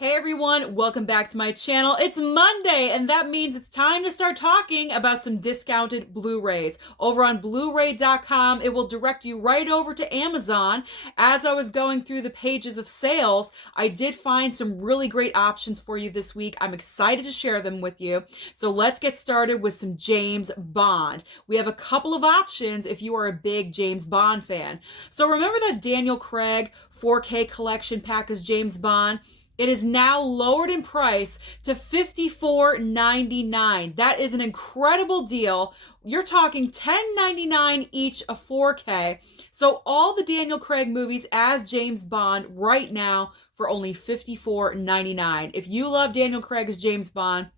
Hey everyone, welcome back to my channel. It's Monday, and that means it's time to start talking about some discounted Blu-rays. Over on blu-ray.com, it will direct you right over to Amazon. As I was going through the pages of sales, I did find some really great options for you this week. I'm excited to share them with you. So let's get started with some James Bond. We have a couple of options if you are a big James Bond fan. So remember that Daniel Craig 4K collection pack as James Bond? It is now lowered in price to $54.99. That is an incredible deal. You're talking $10.99 each a 4K. So all the Daniel Craig movies as James Bond right now for only $54.99. If you love Daniel Craig as James Bond,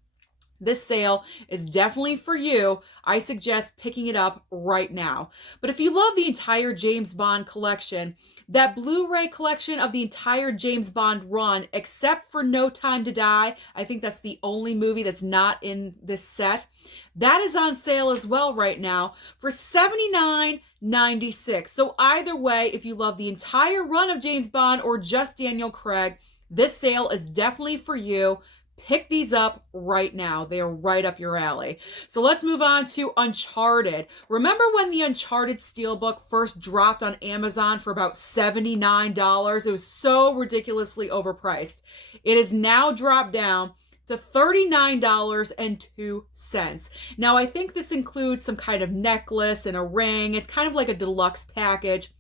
this sale is definitely for you. I suggest picking it up right now. But if you love the entire James Bond collection, that Blu-ray collection of the entire James Bond run, except for No Time to Die, I think that's the only movie that's not in this set, that is on sale as well right now for $79.96. So either way, if you love the entire run of James Bond or just Daniel Craig, this sale is definitely for you. Pick these up right now. They are right up your alley. So let's move on to Uncharted. Remember when the Uncharted Steelbook first dropped on Amazon for about $79? It was so ridiculously overpriced. It is now dropped down to $39.02. Now, I think this includes some kind of necklace and a ring. It's kind of like a deluxe package.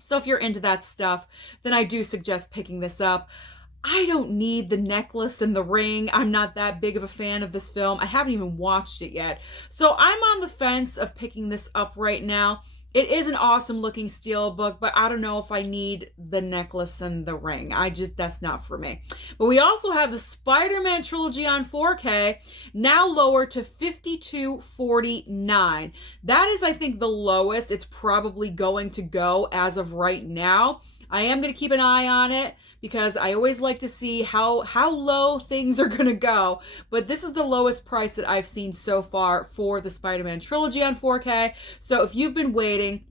So if you're into that stuff, then I do suggest picking this up. I don't need the necklace and the ring. I'm not that big of a fan of this film. I haven't even watched it yet. So I'm on the fence of picking this up right now. It is an awesome looking steelbook, but I don't know if I need the necklace and the ring. That's not for me. But we also have the Spider-Man trilogy on 4K, now lowered to $52.49. That is, I think, the lowest it's probably going to go as of right now. I am going to keep an eye on it because I always like to see how low things are going to go. But this is the lowest price that I've seen so far for the Spider-Man trilogy on 4K. So if you've been waiting,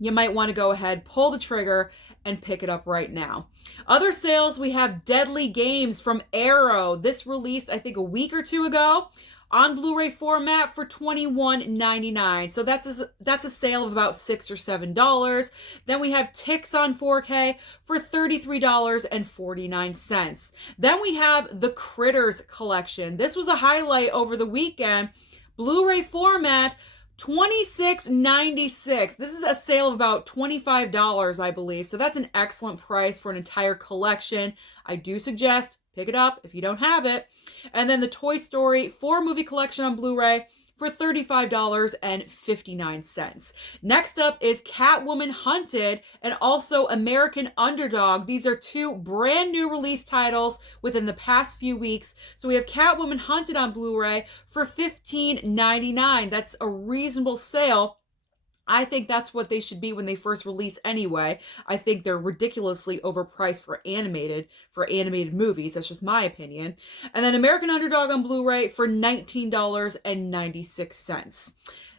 you might want to go ahead, pull the trigger, and pick it up right now. Other sales, we have Deadly Games from Arrow. This released, I think, a week or two ago on Blu-ray format for $21.99. So that's a sale of about $6 or $7. Then we have Ticks on 4K for $33.49. Then we have the Critters collection. This was a highlight over the weekend. Blu-ray format, $26.96. This is a sale of about $25, I believe. So that's an excellent price for an entire collection. I do suggest pick it up if you don't have it. And then the Toy Story 4 movie collection on Blu-ray for $35.59. Next up is Catwoman Hunted and also American Underdog. These are two brand new release titles within the past few weeks. So we have Catwoman Hunted on Blu-ray for $15.99. That's a reasonable sale. I think that's what they should be when they first release anyway. I think they're ridiculously overpriced for animated movies. That's just my opinion. And then American Underdog on Blu-ray for $19.96.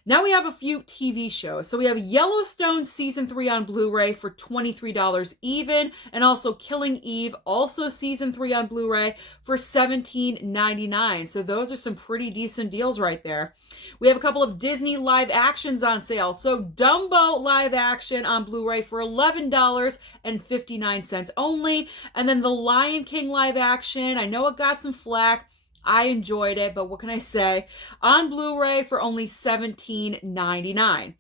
Now we have a few TV shows. So we have Yellowstone Season 3 on Blu-ray for $23 even, and also Killing Eve, also Season 3 on Blu-ray for $17.99. So those are some pretty decent deals right there. We have a couple of Disney live actions on sale. So Dumbo live action on Blu-ray for $11.59 only. And then The Lion King live action, I know it got some flack. I enjoyed it, but what can I say? On Blu-ray for only $17.99.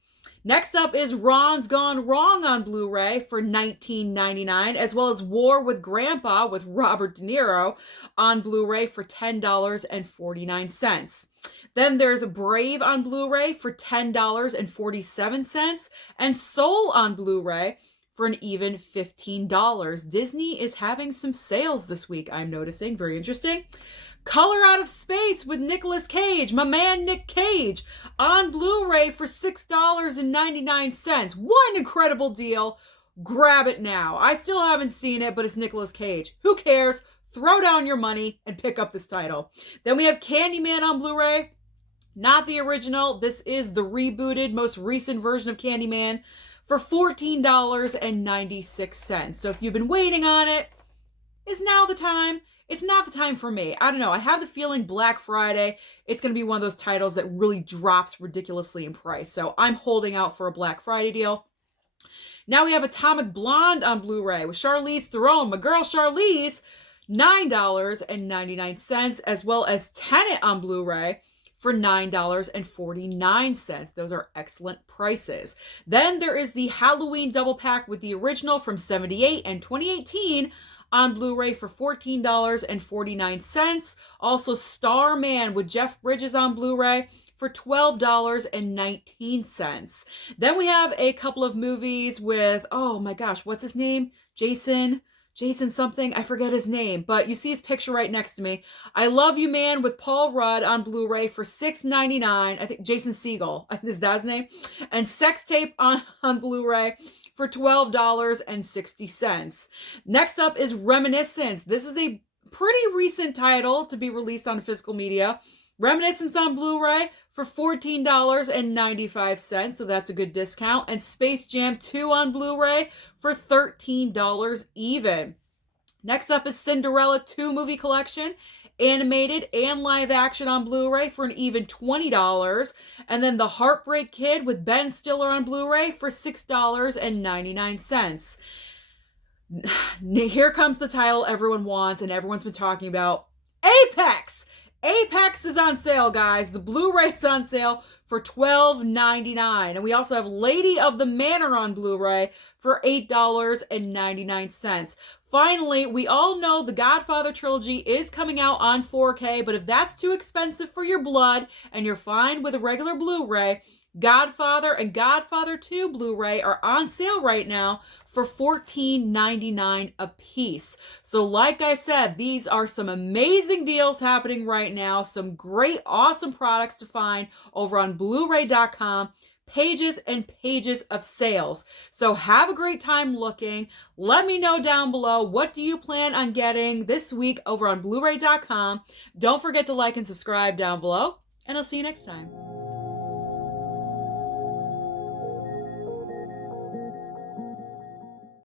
Next up is Ron's Gone Wrong on Blu-ray for $19.99, as well as War with Grandpa with Robert De Niro on Blu-ray for $10.49. Then there's Brave on Blu-ray for $10.47, and Soul on Blu-ray for an even $15. Disney is having some sales this week, I'm noticing. Very interesting. Color Out of Space with Nicolas Cage, my man Nick Cage, on Blu-ray for $6.99. What an incredible deal. Grab it now. I still haven't seen it, but it's Nicolas Cage. Who cares? Throw down your money and pick up this title. Then we have Candyman on Blu-ray. Not the original. This is the rebooted, most recent version of Candyman for $14.96. So if you've been waiting on it, is now the time. it's not the time for me. I don't know. I have the feeling Black Friday, it's going to be one of those titles that really drops ridiculously in price. So I'm holding out for a Black Friday deal. Now we have Atomic Blonde on Blu-ray with Charlize Theron, my girl Charlize, $9.99, as well as Tenet on Blu-ray for $9.49. Those are excellent prices. Then there is the Halloween double pack with the original from 78 and 2018 on Blu-ray for $14.49. Also Starman with Jeff Bridges on Blu-ray for $12.19. Then we have a couple of movies with, oh my gosh, what's his name? Jason something, I forget his name, but you see his picture right next to me. I Love You Man with Paul Rudd on Blu-ray for $6.99. I think Jason Segel, is that his name? And Sex Tape on Blu-ray for $12.60. Next up is Reminiscence. This is a pretty recent title to be released on physical media. Reminiscence on Blu-ray for $14.95, so that's a good discount. And Space Jam 2 on Blu-ray for $13 even. Next up is Cinderella 2 movie collection, animated and live action on Blu-ray for an even $20. And then The Heartbreak Kid with Ben Stiller on Blu-ray for $6.99. Here comes the title everyone wants and everyone's been talking about. Apex! Apex is on sale, guys. The Blu-ray's on sale for $12.99. And we also have Lady of the Manor on Blu-ray for $8.99. Finally, we all know the Godfather trilogy is coming out on 4K, but if that's too expensive for your blood and you're fine with a regular Blu-ray, Godfather and Godfather 2 Blu-ray are on sale right now for $14.99 a piece. So like I said, these are some amazing deals happening right now. Some great, awesome products to find over on Blu-ray.com. Pages and pages of sales. So have a great time looking. Let me know down below, what do you plan on getting this week over on Blu-ray.com. Don't forget to like and subscribe down below, and I'll see you next time.